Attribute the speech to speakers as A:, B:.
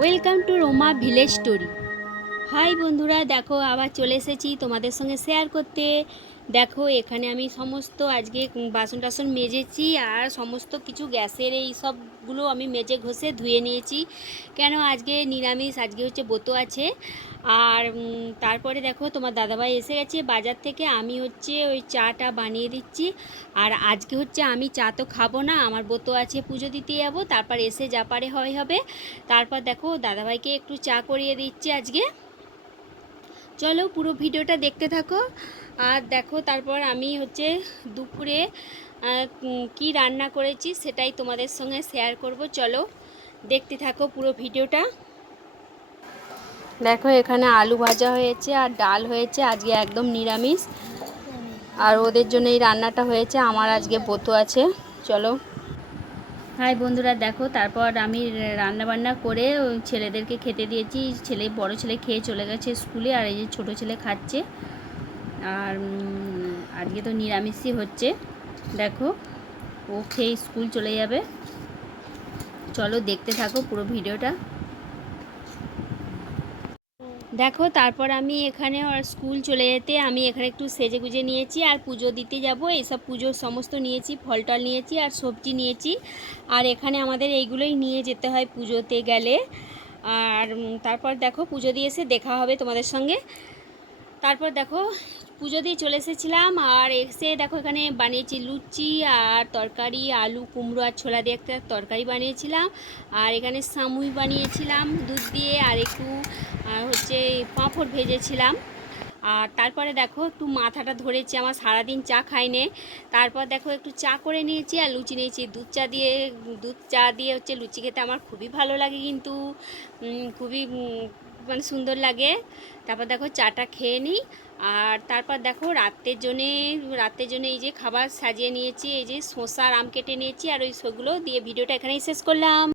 A: Welcome to Roma village story hi বন্ধুরা, দেখো আবার চলে এসেছি তোমাদের সঙ্গে শেয়ার করতে। দেখো, এখানে আমি সমস্ত আজকে বাসন টাসন মেজেছি আর সমস্ত কিছু গ্যাসের এই সবগুলো আমি মেজে ঘষে ধুয়ে নিয়েছি। কেন? আজকে নিরামিষ, আজকে হচ্ছে বোতো আছে। আর তারপরে দেখো, তোমার দাদাভাই এসে গেছে বাজার থেকে। আমি হচ্ছে ওই চাটা বানিয়ে দিচ্ছি। আর আজকে হচ্ছে আমি চা তো খাব না, আমার বোতো আছে, পুজো দিতে যাব। তারপর এসে যা পারে হয় হবে। তারপর দেখো, দাদাভাইকে একটু চা করিয়ে দিচ্ছি আজকে। চলো পুরো ভিডিওটা দেখতে থাকো। আর দেখো, তারপর আমি হচ্ছে দুপুরে কি রান্না করেছি সেটাই তোমাদের সঙ্গে শেয়ার করব। চলো দেখতে থাকো পুরো ভিডিওটা। দেখো, এখানে আলু ভাজা হয়েছে আর ডাল হয়েছে, আজকে একদম নিরামিষ। আর ওদের জন্য এই রান্নাটা হয়েছে, আমার আজকে বোতো আছে। চলো। হাই বন্ধুরা, দেখো, তারপর আমি রান্নাবান্না করে ছেলেদেরকে খেতে দিয়েছি। ছেলে, বড় ছেলে খেয়ে চলে গেছে স্কুলে, আর এই যে ছোটো ছেলে খাচ্ছে। আর আজকে তো নিরামিষই হচ্ছে। দেখো, ও খেয়ে স্কুল চলে যাবে। চলো দেখতে থাকো পুরো ভিডিওটা। দেখো, তারপর আমি এখানে স্কুল চলে যেতে আমি এখানে একটু সেজে গুজে নিয়েছি আর পুজো দিতে যাব। এইসব পুজোর সমস্ত নিয়েছি ফল টল নিয়েছি আর সবজি নিয়েছি। আর এখানে আমাদের এইগুলোই নিয়ে যেতে হয় পুজোতে গেলে। আর তারপর দেখো, পুজো দিয়ে এসে দেখা হবে তোমাদের সঙ্গে। তারপর দেখো পুজো দিয়ে চলে এসেছিলাম আর এসে দেখো এখানে বানিয়েছি লুচি আর তরকারি, আলু, কুমড়ো আর ছোলা দিয়ে একটা তরকারি বানিয়েছিলাম। আর এখানে সামুই বানিয়েছিলাম দুধ দিয়ে আর একটু, আর হচ্ছে পাঁপড় ভেজেছিলাম। আর তারপরে দেখো একটু মাথাটা ধরেছে, আমার সারাদিন চা খাইনে। তারপর দেখো একটু চা করে নিয়েছি আর লুচি নিয়েছি। দুধ চা দিয়ে, দুধ চা দিয়ে হচ্ছে লুচি খেতে আমার খুবই ভালো লাগে কিন্তু। খুবই মানে সুন্দর লাগে। তারপর দেখো চাটা খেয়ে নিই। আর তারপর দেখো রাত্রের জন্যে রাত্রের জন্যে এই যে খাবার সাজিয়ে নিয়েছি, এই যে শসা আম কেটে নিয়েছি, আর ওই সেগুলো দিয়ে ভিডিওটা এখানেই শেষ করলাম।